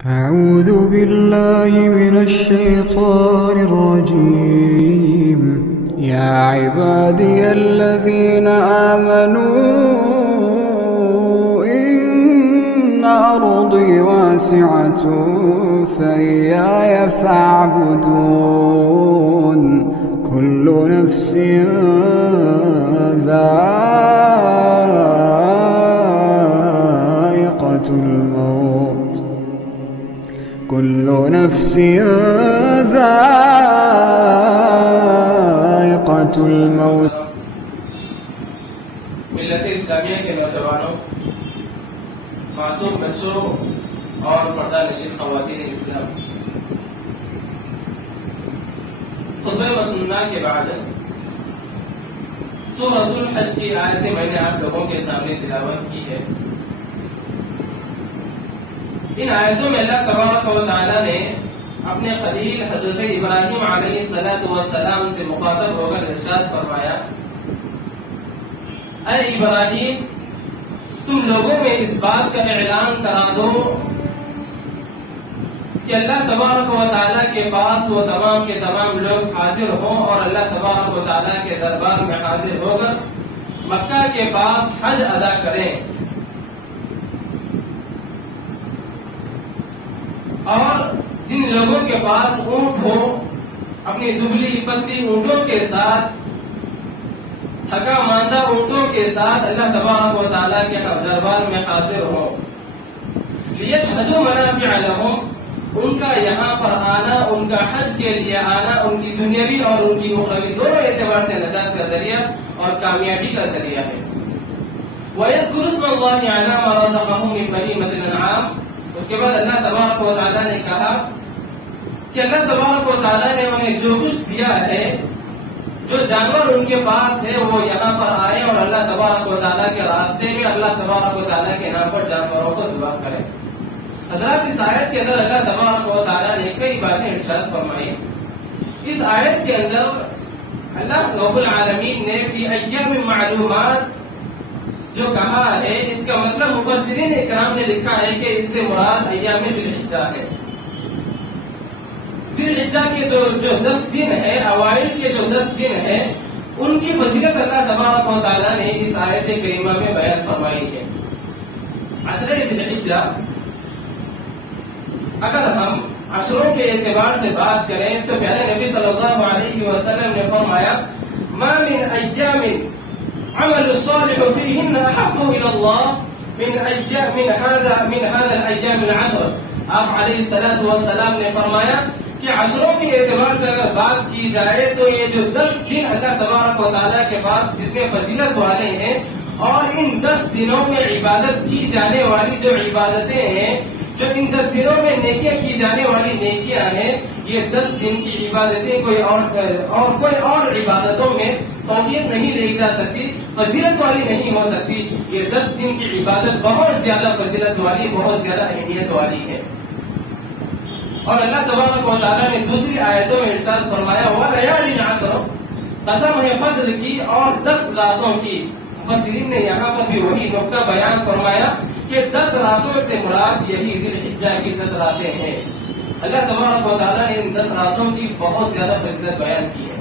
أعوذ بالله من الشيطان الرجيم. يا عبادي الذين آمنوا إن أرضي واسعة فإياي فاعبدون. كل نفس ذائقة الموت. كل نفس ذائقة الموت. ملت اسلامیہ کے نوجوانوں، معصوم بچوں اور پردہ نشین خواتین اسلام، خطبہ مسنونہ کے بعد سورۃ الحج کی آیتیں میں نے آپ لوگوں کے سامنے تلاوت کی ہے۔ ان آیتوں میں اللہ تبارک و تعالی نے اپنے خلیل حضرت ابراہیم علیہ السلام سے مخاطب ہو کر ارشاد فرمایا، اے ابراہیم، تم لوگوں میں اس بات کا اعلان کرا دو کہ اللہ تبارک و تعالی کے پاس وہ تمام کے تمام لوگ حاضر ہوں اور اللہ تبارک و تعالی کے دربار میں حاضر ہو کر مکہ کے پاس حج ادا کریں، اور جن لوگوں کے پاس اونٹ ہو اپنی دبلی پتلی اونٹوں کے ساتھ، تھکا ماندہ اونٹوں کے ساتھ اللہ تبارک و تعالیٰ کے دربار میں حاضر ہو، لیشہدوا منافع لہم، ان کا یہاں پر آنا، ان کا حج کے لیے آنا ان کی دنیاوی اور ان کی اخروی دونوں اعتبار سے نجات کا ذریعہ اور کامیابی کا ذریعہ ہے۔ وَيَذْكُرُوا اسْمَ اللَّهِ عَلَىٰ مَا رَزَقَهُم مِّن بَهِيمَةِ الْأَنْعَامِ۔ اس کے بعد اللہ تبارک و تعالیٰ نے کہا کہ اللہ تبارک و تعالیٰ نے انہیں جو کچھ دیا ہے، جو جانور ان کے پاس ہے، وہ یہاں پر آئے اور اللہ تبارک و تعالیٰ کے راستے میں اللہ تبارک و تعالیٰ کے نام پر جانوروں کو ذبح کریں۔ حضرات، اس آیت کے اندر اللہ تبارک و تعالیٰ نے کئی باتیں ارشاد فرمائی۔ اس آیت کے اندر اللہ رب العالمین نے فی ایام معلومات جو کہا ہے، اس کا مطلب مفسرین اکرام نے لکھا ہے کہ اس سے مراد ایام ذی الحجہ ہے۔ ذی الحجہ کے جو 10 دن ہے، اوائل کے جو 10 دن ہے، ان کی فضیلت اللہ تبارک و تعالیٰ نے اس آیت کریمہ میں بیان فرمائی ہے۔ عشر ذی الحجہ، اگر ہم عشروں کے اعتبار سے بات کریں تو پیارے نبی صلی اللہ علیہ وسلم نے فرمایا، ما من ایام عمل الصالح فيهن احب الى الله من هذا الايام العشر۔ آپ علیہ الصلوۃ والسلام نے فرمایا کہ عشروں کے اعتبار سے اگر بات کی جائے تو یہ جو 10 دن اللہ تبارک و تعالیٰ کے پاس جتنے فضیلت والے ہیں، اور ان 10 دنوں میں عبادت کی جانے والی جو عبادتیں ہیں، جو ان 10 دنوں میں نیکیاں کی جانے والی نیکیاں ہیں، یہ 10 دن کی عبادتیں کوئی اور عبادتوں میں فوقیت نہیں لے جا سکتی، فضیلت والی نہیں ہو سکتی۔ یہ 10 دن کی عبادت بہت زیادہ فضیلت والی، بہت زیادہ اہمیت والی ہے۔ اور اللہ تبارک و تعالیٰ نے دوسری آیتوں میں ارشاد فرمایا، وَلَيَالٍ عَشْرٍ، قسم ہے فجر کی اور 10 راتوں کی۔ مفسرین نے یہاں پر بھی وہی نقطہ بیان فرمایا کہ 10 راتوں سے مراد یہی ذی الحجہ کی 10 راتیں ہیں۔ اللہ تبارک و تعالیٰ نے ان 10 راتوں کی بہت زیادہ فضیلت بیان کی ہے۔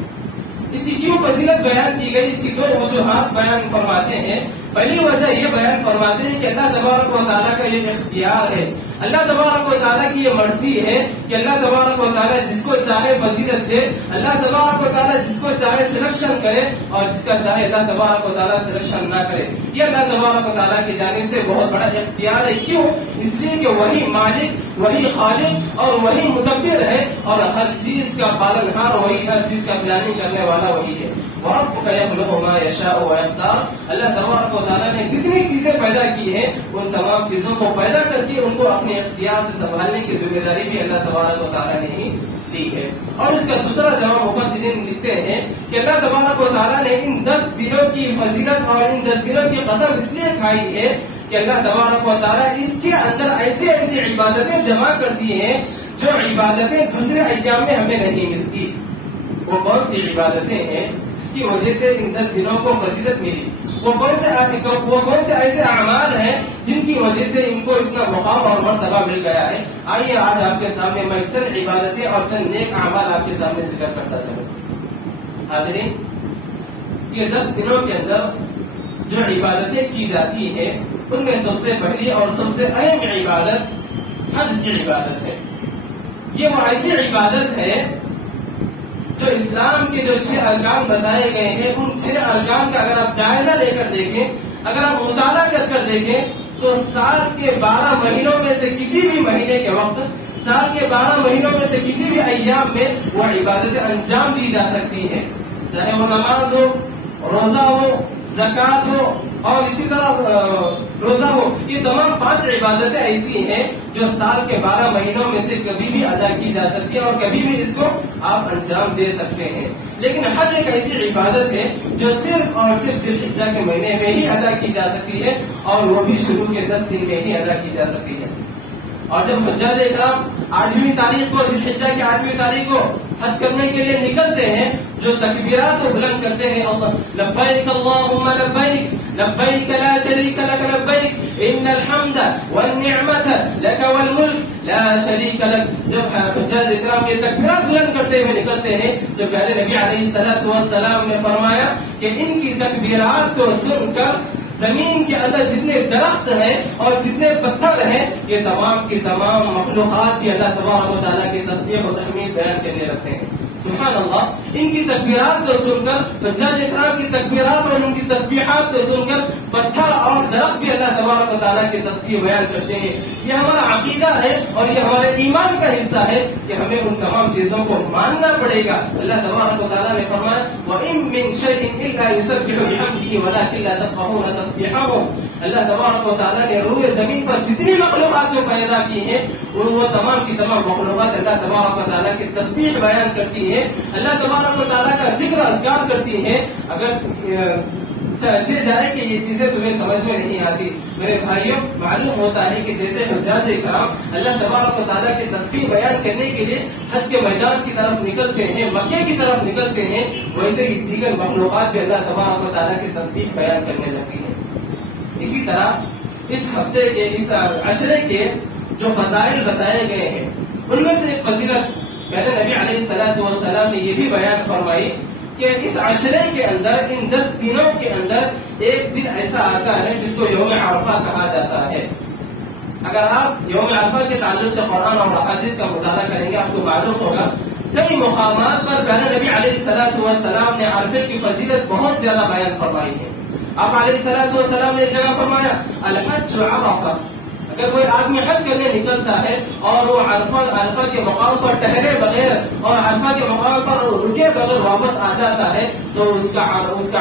اس کی کیوں فضیلت بیان کی گئی؟ اس کی 2 وجوہات بیان فرماتے ہیں۔ پہلی وجہ یہ بیان فرماتے ہیں کہ اللہ تبارک و تعالیٰ کا یہ اختیار ہے، اللہ تبارک و تعالیٰ کی یہ مرضی ہے کہ اللہ تبارک و تعالیٰ جس کو چاہے فضیلت دے، اللہ تبارک و تعالیٰ جس کو چاہے سلیکشن کرے، اور جس کا چاہے اللہ تبارک و تعالیٰ سلیکشن نہ کرے۔ یہ اللہ تبارک و تعالیٰ کی جانب سے بہت بڑا اختیار ہے۔ کیوں؟ اس لیے کہ وہی مالک، وہی خالق اور وہی مدبر ہے، اور ہر چیز کا پالنہار وہی، ہر چیز کا پلاننگ کرنے والا وہی ہے۔ وَرَبُّكَ يَخْلُقُ مَا يَشَاءُ وَيَخْتَارُ، اللہ تبارک و تعالیٰ نے جتنی چیزیں پیدا کی ہیں، ان تمام چیزوں کو پیدا کر کے ان کو اپنے اختیار سے سنبھالنے کی ذمہ داری بھی اللہ تبارک و تعالیٰ نے ہی دی ہے۔ اور اس کا دوسرا جواب مفسرین لکھتے ہیں کہ اللہ تبارک و تعالیٰ نے ان 10 دنوں کی فضیلت اور ان 10 دنوں کی قسم اس لیے کھائی ہے کہ اللہ تبارک و تعالیٰ اس کے اندر ایسی عبادتیں جمع کرتی ہیں جو عبادتیں دوسرے ایام میں ہمیں نہیں ملتی۔ وہ کون سی عبادتیں ہیں جس کی وجہ سے ان 10 دنوں کو فضیلت ملی؟ وہ کون سے ایسے اعمال ہیں جن کی وجہ سے ان کو اتنا مقام اور مرتبہ مل گیا ہے؟ آئیے آج آپ کے سامنے میں چند عبادتیں اور چند نیک اعمال آپ کے سامنے ذکر کرتا چلوں۔ حاضرین، یہ 10 دنوں کے اندر جو عبادتیں کی جاتی ہیں ان میں سب سے پہلی اور سب سے اہم عبادت حج کی عبادت ہے۔ یہ وہ ایسی عبادت ہے جو اسلام کے جو 6 ارکان بتائے گئے ہیں، ان 6 ارکان کا اگر آپ جائزہ لے کر دیکھیں، اگر آپ مطالعہ کر دیکھیں تو سال کے 12 مہینوں میں سے کسی بھی مہینے کے وقت، سال کے 12 مہینوں میں سے کسی بھی ایام میں وہ عبادتیں انجام دی جا سکتی ہیں، چاہے وہ نماز ہو، روزہ ہو، زکوٰۃ ہو اور اسی طرح روزہ ہو۔ یہ تمام 5 عبادتیں ایسی ہیں جو سال کے 12 مہینوں میں سے کبھی بھی ادا کی جا سکتی ہیں اور کبھی بھی اس کو آپ انجام دے سکتے ہیں۔ لیکن حج ایک ایسی عبادت ہے جو صرف اور صرف ذی الحجہ کے مہینے میں ہی ادا کی جا سکتی ہے اور وہ بھی شروع کے 10 دن میں ہی ادا کی جا سکتی ہے۔ اور جب حجاج اکرام 8ویں تاریخ کو، ذی الحجہ کی 8ویں تاریخ کو حج کرنے کے لیے نکلتے ہیں، جو تکبیرات کو بلند کرتے ہیں، لبیک اللہم لبیک لبیک لا شریک لک لبیک ان الحمد والنعمت لک والملک لا شریک لک، جب حجاج اکرام یہ تکبیرات بلند کرتے ہوئے نکلتے ہیں تو پیارے نبی علیہ الصلوۃ والسلام نے فرمایا کہ ان کی تکبیرات کو سن کر زمین کے اندر جتنے درخت ہیں اور جتنے پتھر ہیں، یہ تمام کی تمام مخلوقات کی اللہ تبارک و تعالیٰ کی تسبیح و تحمید بیان کرنے لگتے ہیں۔ سبحان اللہ، ان کی تکبیرات کو سن کر، حجاج اکرام کی تکبیرات اور ان کی تسبیحات کو سن کر پتھر اور درخت بھی اللہ تبارک و تعالیٰ کی تسبیح بیان کرتے ہیں۔ یہ ہمارا عقیدہ ہے اور یہ ہمارے ایمان کا حصہ ہے کہ ہمیں ان تمام چیزوں کو ماننا پڑے گا۔ اللہ تبارک و تعالیٰ نے فرمایا وَإِن مِّن شَيْءٍ إِلَّا يُسَبِّحُ بِحَمْدِهِ وَلَٰكِن لَّا تَفْقَهُونَ تَسْبِيحَهُم۔ اللہ تبارک و تعالیٰ نے روئے زمین پر جتنی مخلوقات کو پیدا کی ہیں وہ تمام کی تمام مخلوقات اللہ تبارک و تعالیٰ کی تسبیح بیان کرتی ہیں، اللہ تبارک و تعالیٰ کا ذکر اذکار کرتی ہیں۔ اگر چلے جائے کہ یہ چیزیں تمہیں سمجھ میں نہیں آتی، میرے بھائیوں، معلوم ہوتا ہے کہ جیسے حجاج اکرام اللہ تبارک و تعالیٰ کی تسبیح بیان کرنے کے لیے حج کے میدان کی طرف نکلتے ہیں، مکے کی طرف نکلتے ہیں، ویسے ہی دیگر مخلوقات بھی اللہ تبارک و تعالیٰ کی تسبیح بیان کرنے لگتی ہیں۔ اسی طرح اس ہفتے کے، اس عشرے کے جو فضائل بتائے گئے ہیں ان میں سے ایک فضیلت پہلے نبی علیہ الصلوۃ والسلام نے یہ بھی بیان فرمائی کہ اس عشرے کے اندر، ان 10 دنوں کے اندر ایک دن ایسا آتا ہے جس کو یوم عرفہ کہا جاتا ہے۔ اگر آپ یوم عرفہ کے تعلق سے قرآن اور احادیث کا مطالعہ کریں گے آپ کو معلوم ہوگا کئی مقامات پر پہلے نبی علیہ الصلوۃ والسلام نے عرفے کی فضیلت بہت زیادہ بیان فرمائی ہے۔ آپ علیہ الصلوۃ والسلام نے ایک جگہ فرمایا الحج عرفہ، اگر کوئی آدمی حج کرنے نکلتا ہے اور وہ عرفہ کے مقام پر ٹہرے بغیر اور عرفہ کے مقام پر رکے بغیر واپس آ جاتا ہے تو اس کا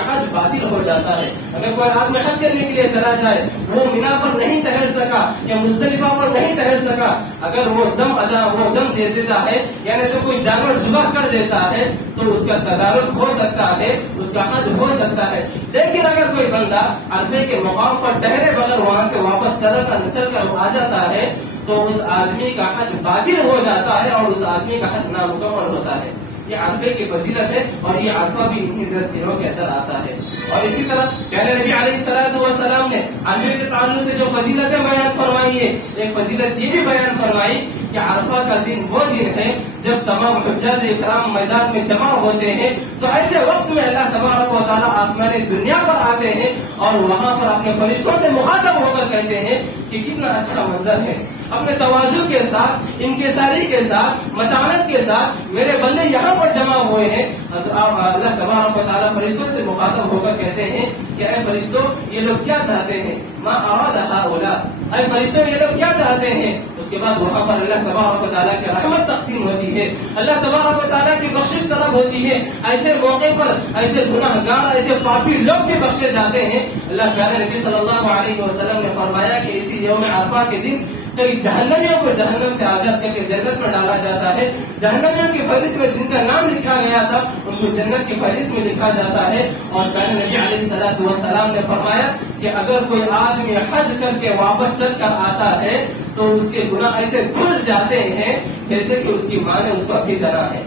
حج باطل ہو جاتا ہے۔ اگر کوئی آدمی حج کرنے کے لیے چلا جائے، وہ مینا پر نہیں ٹہر سکا یا مزدلفہ پر نہیں ٹہر سکا، اگر وہ دم دے دیتا ہے یعنی تو کوئی جانور ذبح کر دیتا ہے تو اس کا تدارک ہو سکتا ہے، اس کا حج ہو سکتا ہے۔ لیکن اگر کوئی بندہ عرفے کے مقام پر ٹہرے بغیر وہاں سے واپس چل کر آ جاتا ہے تو اس آدمی کا حج باطل ہو جاتا ہے اور اس آدمی کا حج نامکمل ہوتا ہے۔ یہ عرفے کی فضیلت ہے اور یہ عرفہ بھی انہی 10 دنوں کے اندر آتا ہے۔ اور اسی طرح پیارے نبی علیہ الصلوۃ والسلام نے عرفے کے تعلق سے جو فضیلتیں بیان فرمائی ہے، ایک فضیلت یہ بھی بیان فرمائی کہ عرفہ کا دن وہ دن ہے جب تمام حجاج اکرام میدان میں جمع ہوتے ہیں تو ایسے وقت میں اللہ تبارک و تعالیٰ آسمان دنیا پر آتے ہیں اور وہاں پر اپنے فرشتوں سے مخاطب ہو کر کہتے ہیں کہ کتنا اچھا منظر ہے، اپنے تواضع کے ساتھ، انکساری کے ساتھ، متانت کے ساتھ میرے بندے یہاں پر جمع ہوئے ہیں۔ اللہ تبارک و تعالیٰ فرشتوں سے مخاطب ہو کر کہتے ہیں کہ اے فرشتوں یہ لوگ کیا چاہتے ہیں، ما اراد هؤلاء، اے فرشتوں یہ لوگ کیا چاہتے ہیں۔ اس کے بعد وہاں پر اللہ تبارک و تعالیٰ کی رحمت تقسیم ہوتی ہے، اللہ تبارک و تعالیٰ کی بخشش طلب ہوتی ہے۔ ایسے موقع پر ایسے گناہ گار، ایسے پاپی لوگ بھی بخشے جاتے ہیں۔ اللہ پیارے نبی صلی اللہ علیہ وسلم نے فرمایا کہ اسی یوم عرفہ کے دن کئی جہنمیوں کو جہنم سے آزاد کر کے جنت میں ڈالا جاتا ہے۔ جہنمیوں کی فہرست میں جن کا نام لکھا گیا تھا ان کو جنت کی فہرست میں لکھا جاتا ہے۔ اور پیارے نبی علیہ الصلوۃ والسلام نے فرمایا کہ اگر کوئی آدمی حج کر کے واپس چل کر آتا ہے تو اس کے گناہ ایسے دھل جاتے ہیں جیسے کہ اس کی ماں نے اس کو ابھی جنا ہے۔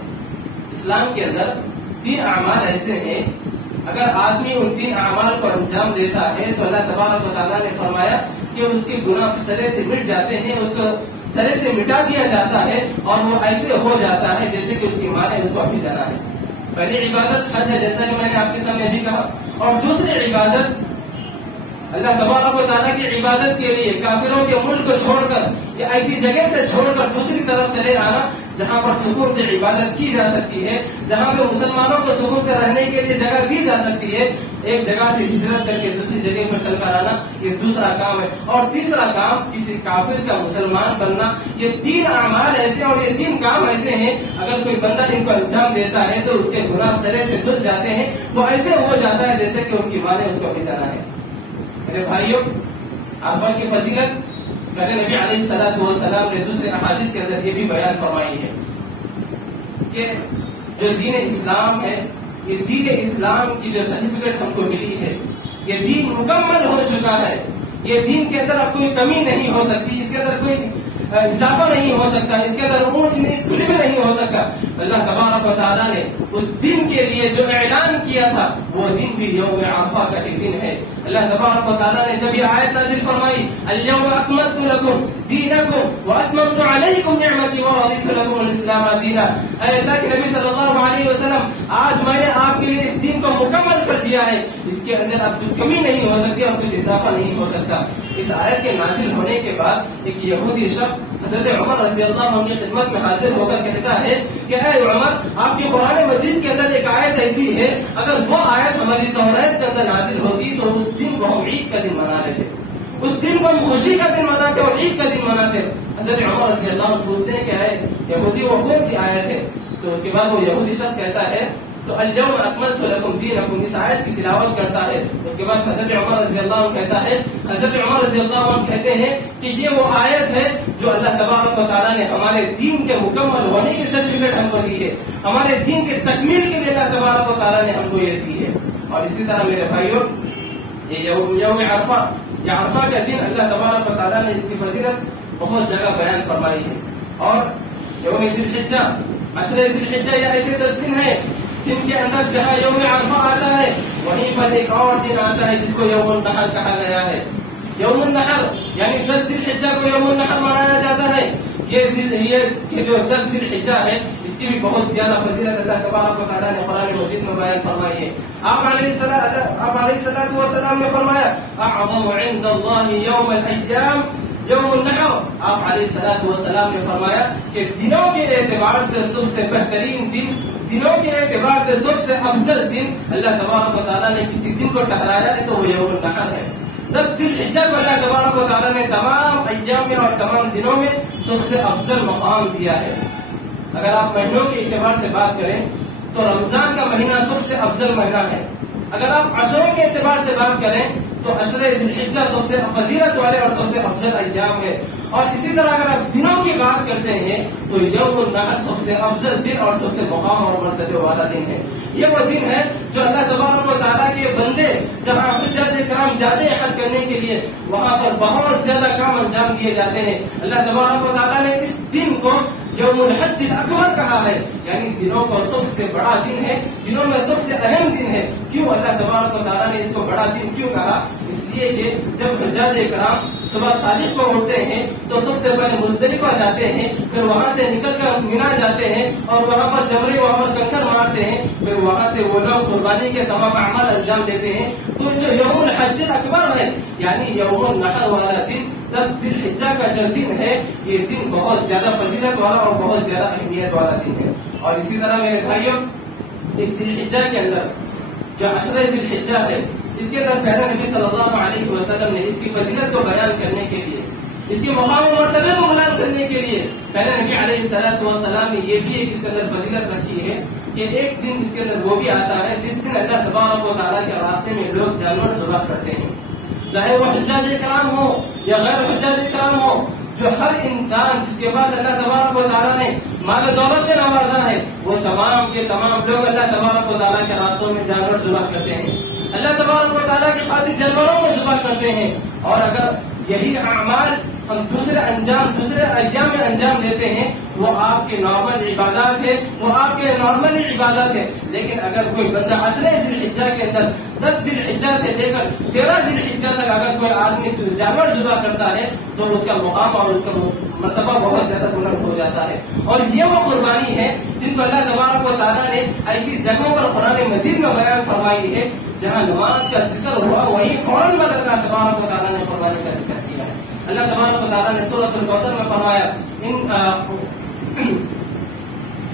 اسلام کے اندر 3 اعمال ایسے ہیں، اگر آدمی ان 3 اعمال کو انجام دیتا ہے تو اللہ تبارک و تعالیٰ نے فرمایا کہ اس کے گناہ سرے سے مٹ جاتے ہیں، اس کو سرے سے مٹا دیا جاتا ہے اور وہ ایسے ہو جاتا ہے جیسے کہ اس کی ماں نے اس کو ابھی جانا ہے۔ پہلی عبادت حج ہے، جیسا کہ میں نے آپ کے سامنے بھی کہا، اور دوسری عبادت اللہ تبارک و تعالیٰ کی عبادت کے لیے کافروں کے ملک کو چھوڑ کر یا ایسی جگہ سے چھوڑ کر دوسری طرف چلے آنا جہاں پر سکون سے عبادت کی جا سکتی ہے، جہاں پہ مسلمانوں کو سکون سے رہنے کے لیے جگہ دی جا سکتی ہے، ایک جگہ سے ہجرت کر کے دوسری جگہ پر چل کر آنا، یہ دوسرا کام ہے۔ اور تیسرا کام کسی کافر کا مسلمان بننا۔ یہ 3 اعمال ایسے اور یہ 3 کام ایسے ہیں، اگر کوئی بندہ ان کو انجام دیتا ہے تو اس کے گناہ سرے سے دھل جاتے ہیں، وہ ایسے ہو جاتا ہے جیسے کہ ان کی ماں نے اس کو بھیجانا ہے۔ میرے بھائیوں، عرفہ کی فضیلت پہلے نبی علیہ الصلوۃ والسلام نے دوسرے احادیث کے اندر یہ بھی بیان فرمائی ہے کہ جو دین اسلام ہے، یہ دین اسلام کی جو سرٹیفکیٹ ہم کو ملی ہے، یہ دین مکمل ہو چکا ہے، یہ دین کے اندر اب کوئی کمی نہیں ہو سکتی، اس کے اندر کوئی اضافہ نہیں ہو سکتا، اس کے اندر اونچ نیچ کچھ بھی نہیں ہو سکتا۔ اللہ تبارک و تعالیٰ نے اس دن کے لیے جو اعلان کیا تھا وہ دن بھی یوم عرفہ کا ہی دن ہے۔ اللہ تبارک و تعالیٰ نے جب یہ آیت نازل فرمائی اليوم اکملت لکم دینکم واتممت علیکم نعمتی ورضیت لکم الاسلام دینا، اے اللہ کے نبی صلی اللہ علیہ وسلم، آج میں نے آپ کے لیے اس دین کو مکمل کر دیا ہے، اس کے اندر اب کچھ کمی نہیں ہو سکتی اور کچھ اضافہ نہیں ہو سکتا۔ اس آیت کے نازل ہونے کے بعد ایک یہودی شخص حضرت عمر رضی اللہ عنہ کی خدمت میں حاضر ہو کر کہتا ہے کہ اے عمر، آپ کی قرآن مجید کے اندر ایک آیت ایسی ہے، اگر وہ آیت ہماری توریت کے اندر نازل ہوتی تو اس دن کو ہم عید کا دن منا لیتے، اس دن کو ہم خوشی کا دن مناتے اور عید کا دن مناتے۔ حضرت عمر رضی اللہ عنہ پوچھتے ہیں کہ اے یہودی، وہ کون سی آیت ہے؟ تو اس کے بعد وہ یہودی شخص کہتا ہے تو اليوم اکملت لکم دینکم، اس آیت کی تلاوت کرتا ہے۔ اس کے بعد حضرت عمر رضی اللہ عنہ کہتا ہے، حضرت عمر رضی اللہ عنہ کہتے ہیں کہ یہ وہ آیت ہے جو اللہ تبارک و تعالیٰ نے ہمارے دین کے مکمل ہونے کی سرٹیفکیٹ ہم کو دی ہے، ہمارے دین کے تکمیل کے لیے اللہ تبارک و تعالیٰ نے ہم کو یہ دی ہے۔ اور اسی طرح میرے بھائیوں، یہ یوم عرفہ، یہ عرفہ کا دن اللہ تبارک و تعالیٰ نے اس کی فضیلت بہت جگہ بیان فرمائی ہے۔ اور یوم ذی الحجہ، عشر ذی الحجہ، یہ ایسے 10 دن ہیں جن کے اندر جہاں یوم عرفہ آتا ہے وہیں پر ایک اور دن آتا ہے جس کو یوم النحر کہا گیا ہے۔ یوم النحر یعنی 10 ذی الحجہ کو یوم النحر منایا جاتا ہے۔ یہ جو 10 ذی الحجہ ہے اس کی بھی بہت زیادہ فضیلت اللہ تبارک و تعالیٰ نے قرآن مجید میں بیان فرمائی ہے۔ آپ علیہ الصلوۃ والسلام نے فرمایا اعظم عند اللہ یوم الایام یوم النحر، آپ علیہ الصلوۃ والسلام نے فرمایا کہ دنوں کے اعتبار سے سب سے بہترین دن، دنوں کے اعتبار سے سب سے افضل دن اللہ تبارک و تعالیٰ نے کسی دن کو ٹھہرایا ہے تو وہ یوم النحر ہے۔ 10 ذی الحجہ کو اللہ تبارک و تعالیٰ نے تمام ایام میں اور تمام دنوں میں سب سے افضل مقام دیا ہے۔ اگر آپ مہینوں کے اعتبار سے بات کریں تو رمضان کا مہینہ سب سے افضل مہینہ ہے۔ اگر آپ عشروں کے اعتبار سے بات کریں تو عشر ذی الحجہ سب سے فضیلت والے اور سب سے افضل ایام ہے۔ اور اسی طرح اگر آپ دنوں کی بات کرتے ہیں تو یوم النحر سب سے افضل دن اور سب سے مقام اور مرتبے والا دن ہے۔ یہ وہ دن ہے جو اللہ تبارک و تعالیٰ کے بندے جہاں حجاج کرام جاتے ہیں حج کرنے کے لیے، وہاں پر بہت زیادہ کام انجام دیے جاتے ہیں۔ اللہ تبارک و تعالیٰ نے اس دن کو یوم الحج الاکبر کہا ہے، یعنی دنوں کا سب سے بڑا دن ہے، دنوں میں سب سے اہم دن ہے۔ کیوں اللہ تبارک و تعالیٰ نے اس کو بڑا دن کیوں کہا؟ اس لیے کہ جب حجاج کرام صبح صادق کو اٹھتے ہیں تو سب سے پہلے مزدلفہ جاتے ہیں، پھر وہاں سے نکل کر مینا جاتے ہیں اور وہاں پر جمرے، وہاں پر کنکر مارتے ہیں، پھر وہاں سے وہ لوگ قربانی کے تمام اعمال انجام دیتے ہیں۔ تو جو یوم الحج الاکبر ہے یعنی یوم النحر والا دن، 10 ذی الحجہ کا جو دن ہے، یہ دن بہت زیادہ فضیلت والا اور بہت زیادہ اہمیت والا دن ہے۔ اور اسی طرح میرے بھائیوں، اس ذی الحجہ کے اندر جو عشر ذی الحجہ ہے، اس کے اندر پہلے نبی صلی اللہ علیہ وسلم نے اس کی فضیلت کو بیان کرنے کے لیے، اس کے مقام و مرتبے کو بیان کرنے کے لیے پہلے نبی علیہ الصلوۃ والسلام نے یہ بھی ایک اس کے اندر فضیلت رکھی ہے کہ ایک دن اس کے اندر وہ بھی آتا ہے جس دن اللہ تبارک و تعالیٰ کے راستے میں لوگ جانور ذبح کرتے ہیں، چاہے وہ حجاج کرام ہو یا غیر حجاج کرام ہو۔ جو ہر انسان جس کے پاس اللہ تبارک و تعالیٰ نے مال و دولت سے نوازا ہے، وہ تمام کے تمام لوگ اللہ تبارک و تعالیٰ کے راستوں میں جانور ذبح کرتے ہیں، اللہ تبارک و تعالیٰ کی خاطر جانوروں کو ذبح کرتے ہیں۔ اور اگر یہی اعمال ہم دوسرے ایام میں انجام دیتے ہیں وہ آپ کی نارمل عبادات ہے، وہ آپ کے نارملی عبادات ہے. لیکن اگر کوئی بندہ عشرے ذی الحجہ کے اندر 10 ذی الحجہ سے لے کر 13 ذی الحجہ تک اگر کوئی آدمی جانور ذبح کرتا ہے تو اس کا مقام اور اس کا مرتبہ بہت زیادہ بلند ہو جاتا ہے. اور یہ وہ قربانی ہے جن کو اللہ تبارک و تعالیٰ نے ایسی جگہوں پر قرآن مجید میں بیان فرمائی ہے جہاں نماز کا ذکر ہوا وہیں فوراً بعد اللہ تبارک و تعالیٰ نے قربانی کا ذکر کیا ہے. اللہ تبارک و تعالیٰ نے سورۃ الکوثر میں فرمایا اِنَّا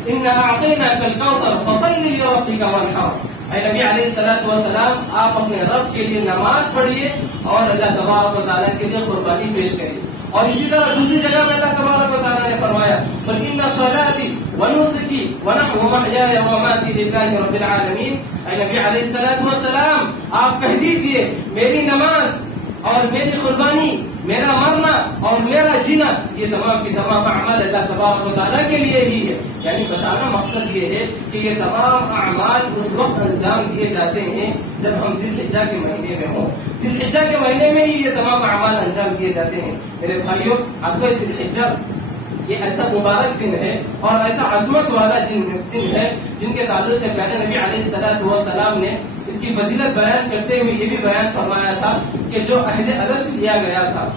أَعْطَيْنَاكَ الْكَوْثَرَ فَصَلِّ لِرَبِّكَ وَانْحَرْ. اے نبی علیہ الصلوۃ والسلام آپ اپنے رب کے لیے نماز پڑھیے اور اللہ تبارک و تعالیٰ کے لیے قربانی پیش کریے. اور اسی طرح دوسری جگہ میں اللہ تبارک و تعالیٰ نے فرمایا قُلْ إِنَّ صَلَاتِي وَنُسُكِي وَمَحْيَايَ وَمَمَاتِي لِلَّهِ رَبِّ الْعَالَمِينَ. اے نبی علیہ الصلوۃ والسلام آپ کہہ دیجئے میری نماز اور میری قربانی، میرا مرنا اور میرا جینا یہ تمام کی تمام اعمال اللہ تبارک و تعالیٰ کے لیے ہی ہے. یعنی بتانا مقصد یہ ہے کہ یہ تمام اعمال اس وقت انجام دیے جاتے ہیں جب ہم ذی الحجہ کے مہینے میں ہوں. ذی الحجہ کے مہینے میں ہی یہ تمام اعمال انجام دیے جاتے ہیں. میرے بھائیوں، اشرے ذی الحجہ یہ ایسا مبارک دن ہے اور ایسا عظمت والا دن ہے جن کے تعلق سے پیارے نبی علیہ الصلوۃ والسلام نے اس کی فضیلت بیان کرتے ہوئے یہ بھی بیان فرمایا تھا کہ جو عہد الست لیا گیا تھا،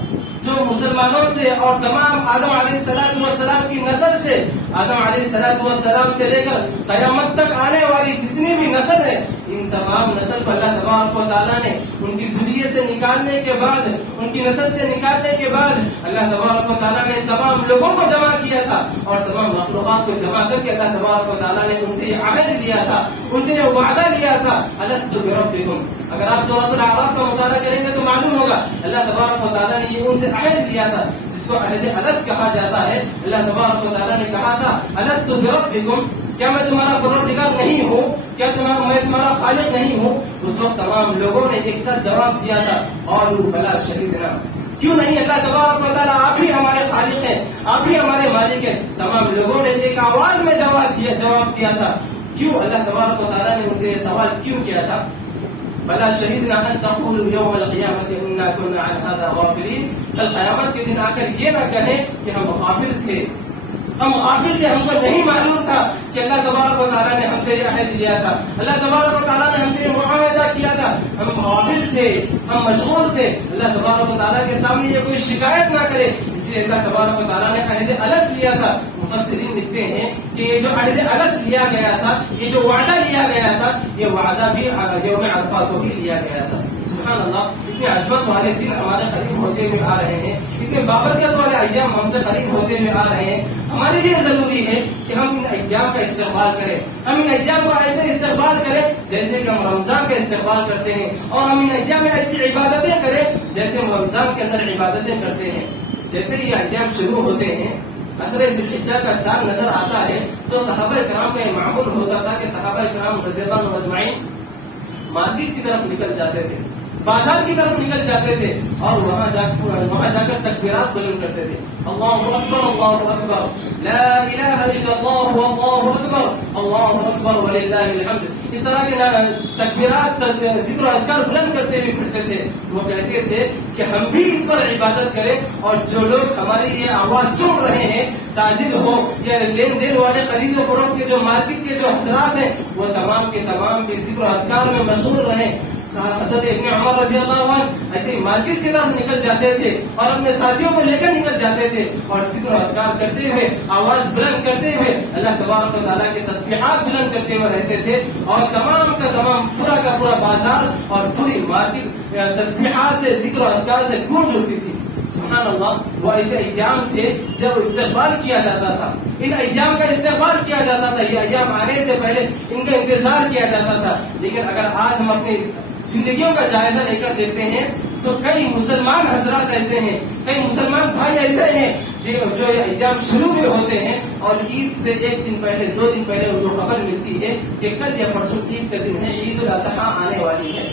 جو مسلمانوں سے اور تمام آدم علیہ السلام کی نسل سے، آدم علیہ السلام سے لے کر قیامت تک آنے والی جتنی بھی نسل ہے، ان تمام نسل کو اللہ تبارک و تعالیٰ نے ان کی ذریے سے نکالنے کے بعد، ان کی نسل سے نکالنے کے بعد اللہ تبارک و تعالیٰ نے تمام لوگوں کو جمع کیا تھا اور تمام مخلوقات کو جمع کر کے اللہ تبارک و تعالیٰ نے ان سے یہ عہد لیا تھا، ان سے یہ وعدہ لیا تھا الست بربکم. اگر آپ سورۃ الاعراف کا مطالعہ کریں گے تو معلوم ہوگا اللہ تبارک و تعالیٰ نے یہ ان سے عہد لیا تھا جس کو عہد الست کہا جاتا ہے. اللہ تبارک و تعالیٰ نے کہا تھا الست بربکم، کیا میں تمہارا پروردگار نہیں ہوں، کیا میں تمہارا خالق نہیں ہوں. اس وقت تمام لوگوں نے ایک ساتھ جواب دیا تھا اور بلا شہیدنا، کیوں نہیں اللہ تبارک و تعالیٰ آپ ہی ہمارے خالق ہیں، آپ ہی ہمارے مالک ہیں. تمام لوگوں نے ایک آواز میں جواب دیا تھا. کیوں اللہ تبارک و تعالیٰ نے ان سے یہ سوال کیوں کیا تھا؟ بلا شہیدنا ان تقولوا یوم القیامت انا کنا عن هذا غافلین. کل قیامت کے دن آ کر یہ نہ کہیں کہ ہم غافل تھے، ہم کو نہیں معلوم تھا کہ اللہ تبارک و تعالیٰ نے ہم سے یہ عہد لیا تھا، اللہ تبارک و تعالیٰ نے ہم سے یہ معاہدہ کیا تھا، ہم غافل تھے، ہم مشغول تھے. اللہ تبارک و تعالیٰ کے سامنے یہ کوئی شکایت نہ کرے، اس لیے اللہ تبارک و تعالیٰ نے عہد الست لیا تھا. مفسرین لکھتے ہیں کہ یہ جو عہد الست لیا گیا تھا، یہ جو وعدہ لیا گیا تھا، یہ وعدہ بھی یوم عرفہ کو ہی لیا گیا تھا. سبحان اللہ، اتنے عظمت والے دن ہمارے قریب ہوتے ہوئے آ رہے ہیں، اتنے بابرکت والے ایام ہم سے قریب ہوتے ہوئے آ رہے ہیں. ہمارے لیے ضروری ہے کہ ہم ان ایام کا استقبال کریں، ہم ان ایام کو ایسے استقبال کریں جیسے کہ ہم رمضان کا استقبال کرتے ہیں، اور ہم ان ایام میں ایسی عبادتیں کریں جیسے ہم رمضان کے اندر عبادتیں کرتے ہیں. جیسے یہ ایام شروع ہوتے ہیں، عشرے ذی الحجہ کا چاند نظر آتا ہے تو صحابہ کرام کا یہ معمول ہوتا تھا کہ صحابہ کرام رضی اللہ عنہم اجمعین مارکیٹ کی طرف نکل جاتے تھے، بازار کی طرف نکل جاتے تھے اور وہاں جا کر تکبیرات بلند کرتے تھے. اللہ اکبر، اللہ اکبر، لا الہ الا اللہ، اللہ اکبر، اللہ اکبر وللہ الحمد. اس طرح کے تکبیرات، ذکر و اذکار بلند کرتے ہوئے پھرتے تھے. وہ کہتے تھے کہ ہم بھی اس پر عبادت کریں اور جو لوگ ہماری یہ آواز سن رہے ہیں، تاجر ہو یا لین دین والے، خرید و فروخت کے جو مارکیٹ کے جو حضرات ہیں، وہ تمام کے تمام بھی ذکر و اذکار میں مشغول رہیں. حضرت ابن عمر رضی اللہ عنہ ایسے مارکیٹ کی طرف نکل جاتے تھے اور اپنے ساتھیوں کو لے کر نکل جاتے تھے اور ذکر و اذکار کرتے ہوئے، آواز بلند کرتے ہوئے، اللہ تبارک و تعالیٰ کے تسبیحات بلند کرتے ہوئے رہتے تھے. اور تمام کا تمام پورا کا پورا بازار اور پوری مارکیٹ تسبیحات سے، ذکر و اذکار سے گونج اٹھتی تھی. سبحان اللہ، وہ ایسے ایام تھے جب استقبال کیا جاتا تھا، ان ایام کا استقبال کیا جاتا تھا. یہ ایام آنے سے پہلے ان کا انتظار کیا جاتا تھا. لیکن اگر آج ہم اپنی زندگیوں کا جائزہ لے کر دیکھتے ہیں تو کئی مسلمان حضرات ایسے ہیں، کئی مسلمان بھائی ایسے ہیں جو یہ ایام شروع میں ہوتے ہیں اور عید سے ایک دن پہلے، 2 دن پہلے ان کو خبر ملتی ہے کہ کل یا پرسوں عید کا دن ہے، عید الاضحیٰ آنے والی ہے.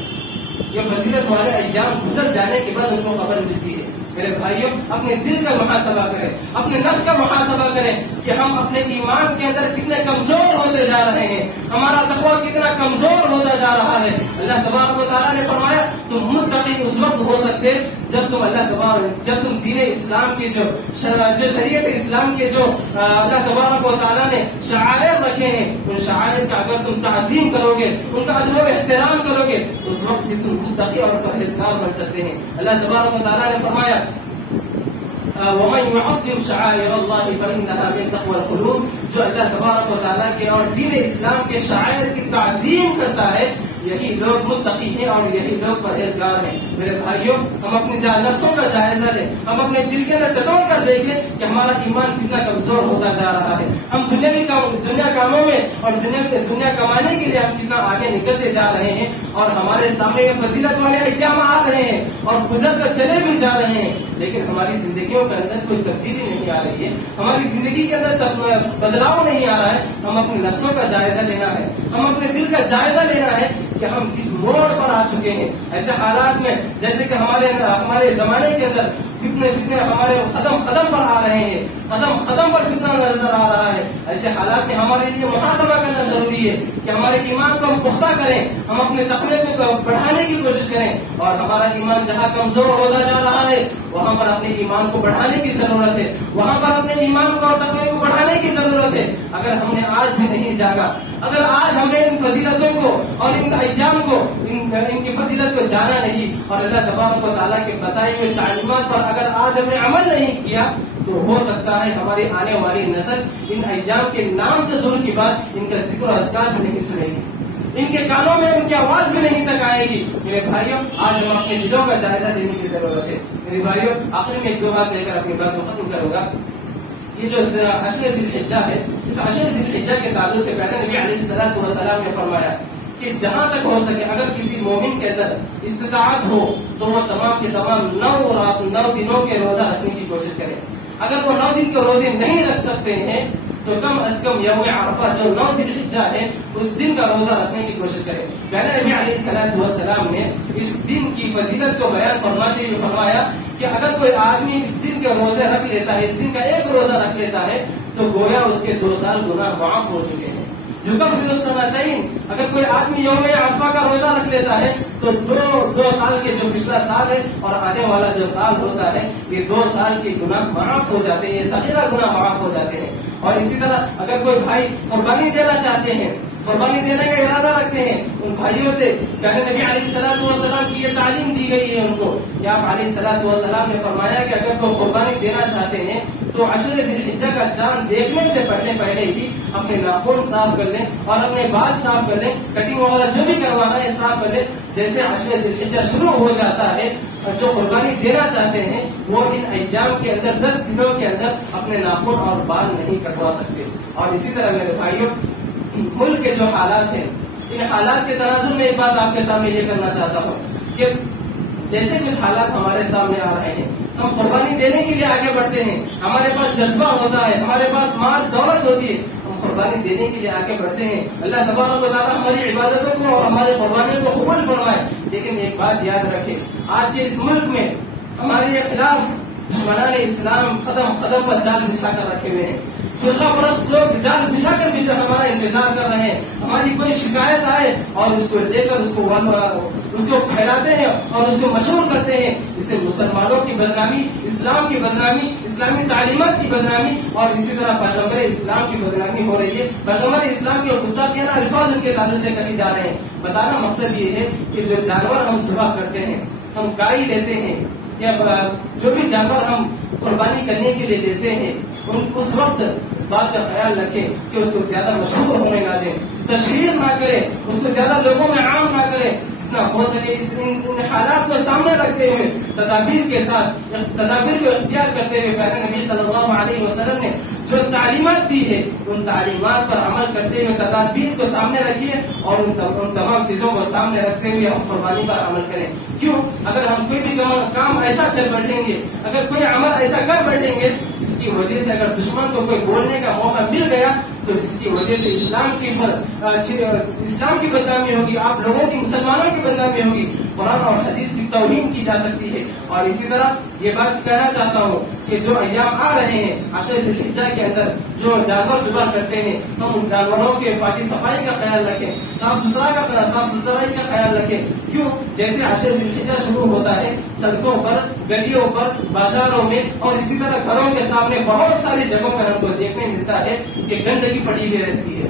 یہ فضیلت والے ایام گزر جانے کے بعد ان کو خبر ملتی ہے. میرے بھائیوں، اپنے دل کا محاسبہ کریں، اپنے نفس کا محاسبہ کریں کہ ہم اپنے ایمان کے اندر کتنے کمزور ہوتے جا رہے ہیں، ہمارا تقویٰ کتنا کمزور ہوتا جا رہا ہے. اللہ تبارک و تعالیٰ نے فرمایا تم متقی اس وقت ہو سکتے جب تم جب تم دین اسلام کی جو شریعت اسلام کے جو اللہ تبارک و تعالیٰ نے شعائر رکھے ہیں ان شعائر کا اگر تم تعظیم کرو گے ان کا ادب و احترام کرو گے اس وقت ہی تم متقی اور پرہیزگار بن سکتے ہیں. اللہ تبارک و تعالیٰ نے فرمایا وَمَن يُعَظِّمْ شَعَائِرَ اللَّهِ فَإِنَّهَا مِن تَقْوَى الْقُلُوبِ جو اللہ تبارک و تعالیٰ کے اور دین اسلام کے شعائر کی تعظیم کرتا ہے یہی لوگ متقی ہیں اور یہی لوگ پرہیزگار ہیں. میرے بھائیوں ہم اپنے نفسوں کا جائزہ لیں, ہم اپنے دل کے اندر ٹٹول کر دیکھیں کہ ہمارا ایمان کتنا کمزور ہوتا جا رہا ہے. ہم دنیا کاموں میں اور دنیا کمانے کے لیے ہم کتنا آگے نکلتے جا رہے ہیں اور ہمارے سامنے یہ فضیلت والے ایام آ رہے ہیں اور گزر کر چلے بھی جا رہے ہیں, لیکن ہماری زندگیوں کے اندر کوئی تبدیلی نہیں آ رہی ہے, ہماری زندگی کے اندر بدلاؤ نہیں آ رہا ہے. ہم اپنے نفسوں کا جائزہ لینا ہے, ہم اپنے دل کا جائزہ لینا ہے کہ ہم کس موڑ پر آ چکے ہیں. ایسے حالات میں جیسے کہ ہمارے زمانے کے اندر فتنے ہمارے قدم پر آ رہے ہیں, قدم پر فتنہ نظر آ رہا ہے. ایسے حالات میں ہمارے لیے محاسبہ کرنا ضروری ہے کہ ہمارے ایمان کو ہم پختہ کریں, ہم اپنے تقوی کو بڑھانے کی کوشش کریں اور ہمارا ایمان جہاں کمزور ہوتا جا رہا ہے وہاں پر اپنے ایمان کو بڑھانے کی ضرورت ہے, وہاں پر اپنے ایمان کو اور تقوی کو بڑھانے کی ضرورت ہے. اگر ہم نے آج بھی نہیں جاگا, اگر آج ہم نے ان فضیلتوں کو اور ان ایام کو ان کی فضیلت کو جانا نہیں اور اللہ تبارک و تعالیٰ کے بتائے ہوئے تعلیمات پر اگر آج ہم نے عمل نہیں کیا تو ہو سکتا ہے ہماری آنے والی نسل ان ایام کے نام سے دور کی بات ان کا ذکر و اذکار بھی نہیں سنے گی, ان کے کانوں میں ان کی آواز بھی نہیں تک آئے گی. میرے بھائیوں آج ہم اپنے دلوں کا جائزہ لینے کی ضرورت ہے. میرے بھائیوں آخر میں ایک دو بات لے کر اپنی بات کو ختم کروں گا. یہ جو عشر ذی الحجہ ہے, اس عشر ذی الحجہ کے تعلق سے پہلے نبی علیہ الصلوۃ والسلام نے فرمایا کہ جہاں تک ہو سکے اگر کسی مومن کے اندر استطاعت ہو تو وہ تمام کے تمام 9 دنوں کے روزہ رکھنے کی کوشش کرے. اگر وہ 9 دن کے روزے نہیں رکھ سکتے ہیں تو کم از کم یوم عرفہ جو 9 ذی الحجہ ہے اس دن کا روزہ رکھنے کی کوشش کرے. پہلے نبی علیہ الصلوۃ والسلام نے اس دن کی فضیلت کو بیان فرماتے ہوئے فرمایا کہ اگر کوئی آدمی اس دن کے روزے رکھ لیتا ہے, اس دن کا ایک روزہ رکھ لیتا ہے تو گویا اس کے 2 سال گناہ معاف ہو چکے ہیں. یکفر السنتین, اگر کوئی آدمی یوم عرفہ کا روزہ رکھ لیتا ہے تو 2 سال کے جو پچھلا سال ہے اور آنے والا جو سال ہوتا ہے یہ 2 سال کے گناہ معاف ہو جاتے ہیں, یہ صغیرہ گناہ معاف ہو جاتے ہیں. اور اسی طرح اگر کوئی بھائی قربانی دینا چاہتے ہیں, قربانی دینے کا ارادہ رکھتے ہیں, ان بھائیوں سے پہلے نبی علیہ الصلوۃ والسلام کی یہ تعلیم دی گئی ہے ان کو کہ آپ علیہ الصلوۃ والسلام نے فرمایا کہ اگر کوئی قربانی دینا چاہتے ہیں تو عشر ذی الحجہ کا چاند دیکھنے سے پہلے ہی اپنے ناخن صاف کر لیں اور اپنے بال صاف کر لیں, کٹنگ وغیرہ جو بھی کروانا ہے صاف کر لیں. جیسے عشر ذی الحجہ شروع ہو جاتا ہے جو قربانی دینا چاہتے ہیں وہ ان ایام کے اندر 10 دنوں کے اندر اپنے ناخن اور بال نہیں کٹوا سکتے. اور اسی طرح میرے بھائیوں ملک کے جو حالات ہیں ان حالات کے تناظر میں ایک بات آپ کے سامنے یہ کرنا چاہتا ہوں کہ جیسے کچھ حالات ہمارے سامنے آ رہے ہیں ہم قربانی دینے کے لیے آگے بڑھتے ہیں, ہمارے پاس جذبہ ہوتا ہے, ہمارے پاس مال دولت ہوتی ہے, ہم قربانی دینے کے لیے آگے بڑھتے ہیں. اللہ تبارک و تعالیٰ ہماری عبادتوں کو اور ہماری قربانیوں کو قبول فرمائے. لیکن ایک بات یاد رکھیں, آج کے اس ملک میں ہمارے خلاف دشمنان اسلام قدم پر جال بچھا کر رکھے ہوئے ہیں. فرقہ پرست لوگ جال بچھا کر بھی ہمارا انتظار کر رہے ہیں. ہماری کوئی شکایت آئے اور اس کو لے کر اس کو پھیلاتے ہیں اور اس کو مشہور کرتے ہیں. اس سے مسلمانوں کی بدنامی, اسلام کی بدنامی, اسلامی تعلیمات کی بدنامی اور اسی طرح پیغمبر اسلام کی بدنامی ہو رہی ہے. پیغمبر اسلام کے گستاخیانہ الفاظ ان کے تعلق سے کہی جا رہے ہیں. بتانا مقصد یہ ہے کہ جو جانور ہم ذبح کرتے ہیں, ہم گائے لیتے ہیں یا جو بھی جانور ہم قربانی کرنے کے لیے لیتے ہیں اس وقت اس بات کا خیال رکھیں کہ اس کو زیادہ مشہور ہونے نہ دیں, تشہیر نہ کریں, اس کو زیادہ لوگوں میں عام نہ کریں. جتنا ہو سکے ان حالات کو سامنے رکھتے ہوئے تدابیر کے ساتھ تدابیر کو اختیار کرتے ہوئے پہلے نبی صلی اللہ علیہ وسلم نے جو تعلیمات دی ہے ان تعلیمات پر عمل کرتے ہوئے تدابیر کو سامنے رکھیے اور ان تمام چیزوں کو سامنے رکھتے ہوئے ہم قربانی پر عمل کریں. کیوں؟ اگر ہم کوئی بھی کام ایسا کر بیٹھیں گے, اگر کوئی عمل ایسا کر بیٹھیں گے جس کی وجہ سے اگر دشمن کو کوئی بولنے کا موقع مل گیا تو جس کی وجہ سے اسلام کی بدنامی ہوگی, آپ لوگوں کی مسلمانوں کی بدنامی ہوگی. قرآن اور حدیث کی توہین کی جا سکتی ہے. اور اسی طرح یہ بات کہنا چاہتا ہوں کہ جو ایام آ رہے ہیں عشر ذی الحجہ کے اندر جو جانور ذبح کرتے ہیں ہم ان جانوروں کے پاکی صفائی کا خیال رکھیں, صاف ستھرائی کا خیال رکھیں. کیوں؟ جیسے عشر ذی الحجہ شروع ہوتا ہے سڑکوں پر, گلیوں پر, بازاروں میں اور اسی طرح گھروں کے سامنے بہت ساری جگہوں پر ہم کو دیکھنے ملتا ہے کہ گندگی پڑی ہوئی رہتی ہے,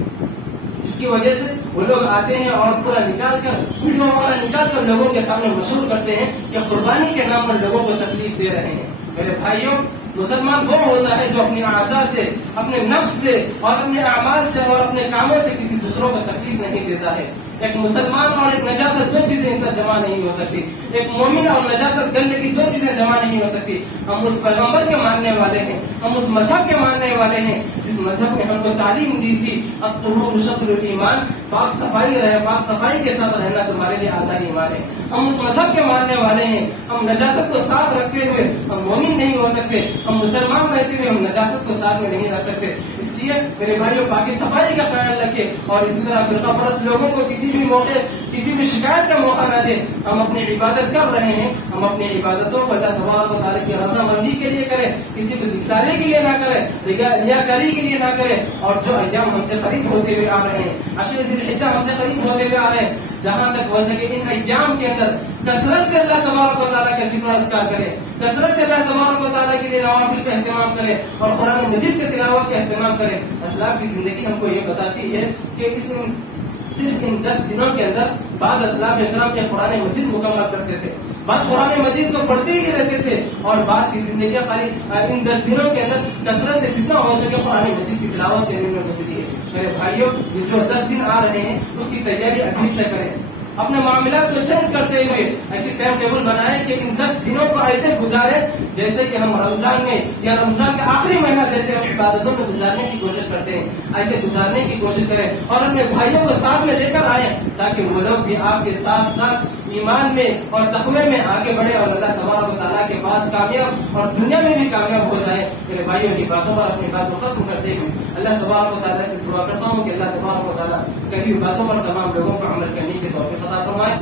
جس کی وجہ سے وہ لوگ آتے ہیں اور پورا نکال کر ویڈیو والا نکال کر لوگوں کے سامنے مشہور کرتے ہیں کہ قربانی کے نام پر لوگوں کو تکلیف دے رہے ہیں. میرے بھائیوں, مسلمان وہ ہوتا ہے جو اپنی اعضاء سے, اپنے نفس سے اور اپنے اعمال سے اور اپنے کاموں سے کسی دوسروں کو تکلیف نہیں دیتا ہے. ایک مسلمان اور ایک نجاست دو چیزیں اس جمع نہیں ہو سکتی. ایک مومن اور نجاست گندگی دو چیزیں جمع نہیں ہو سکتی. ہم اس پیغمبر کے ماننے والے ہیں, ہم اس مذہب کے ماننے والے ہیں جس مذہب نے ہم کو تعلیم دی تھی الطہور شطر الایمان, پاک صفائی کے ساتھ رہنا تمہارے لیے آدھا ایمان ہے. ہم اس مذہب کے ماننے والے ہیں. ہم نجاست کو ساتھ رکھتے ہوئے ہم مومن نہیں ہو سکتے, ہم مسلمان رہتے ہوئے ہم نجاست کو ساتھ میں نہیں رکھ سکتے. اس لیے میرے بھائیوں, پاکی صفائی کا خیال رکھیں اور اسی طرح فرقہ پرست لوگوں کو کسی بھی موقع, کسی بھی شکایت کا موقع نہ دیں. ہم اپنی عبادت کر رہے ہیں, ہم اپنی عبادتوں کو اللہ تبارک و تعالیٰ کی رضامندی کے لیے کریں, کسی کو دکھلانے کے لیے نہ کریں, ریاکاری کے لیے نہ کریں. اور جو ایام ہم سے قریب ہوتے ہوئے آ رہے ہیں, عشر ذی الحجہ ہم سے قریب ہوتے ہوئے آ رہے ہیں, جہاں تک ہو سکے ان ایام کے اندر کثرت سے اللہ تبارک و تعالیٰ کا ذکر و اذکار کریں, کثرت سے اللہ تبارک و تعالیٰ کے لیے نوافل کا اہتمام کریں اور قرآن مجید کے تلاوت کا اہتمام کریں. اسلاف کی زندگی ہم کو یہ بتاتی ہے کہ صرف ان 10 دنوں کے اندر بعض اسلاف اکرام کے قرآن مجید مکمل کرتے تھے, بعض قرآن مجید کو پڑھتے ہی رہتے تھے اور بعض کی زندگیاں خالی ان 10 دنوں کے اندر کثرت سے جتنا ہو سکے قرآن مجید کی تلاوت کرنے میں گزری ہے. میرے بھائیوں, یہ جو 10 دن آ رہے ہیں اس کی تیاری ابھی سے کریں. اپنے معاملات کو چینج کرتے ہوئے ایسی ٹائم ٹیبل بنائیں کہ ان 10 دنوں کو ایسے گزارے جیسے کہ ہم رمضان میں یا رمضان کا آخری مہینہ جیسے ہم عبادتوں میں گزارنے کی کوشش کرتے ہیں, ایسے گزارنے کی کوشش کریں اور اپنے بھائیوں کو ساتھ میں لے کر آئیں تاکہ وہ لوگ بھی آپ کے ساتھ ساتھ ایمان میں اور تقوی میں آگے بڑھے اور اللہ تبارک و تعالیٰ کے پاس کامیاب اور دنیا میں بھی کامیاب ہو جائے. میرے بھائیوں کی باتوں پر اپنی بات کو ختم کرتے ہوئے اللہ تبارک و تعالیٰ سے دعا کرتا ہوں کہ اللہ تبارک و تعالیٰ کہی ہوئی باتوں پر تمام لوگوں کو عمل کرنے کی توفیق عطا فرمائے.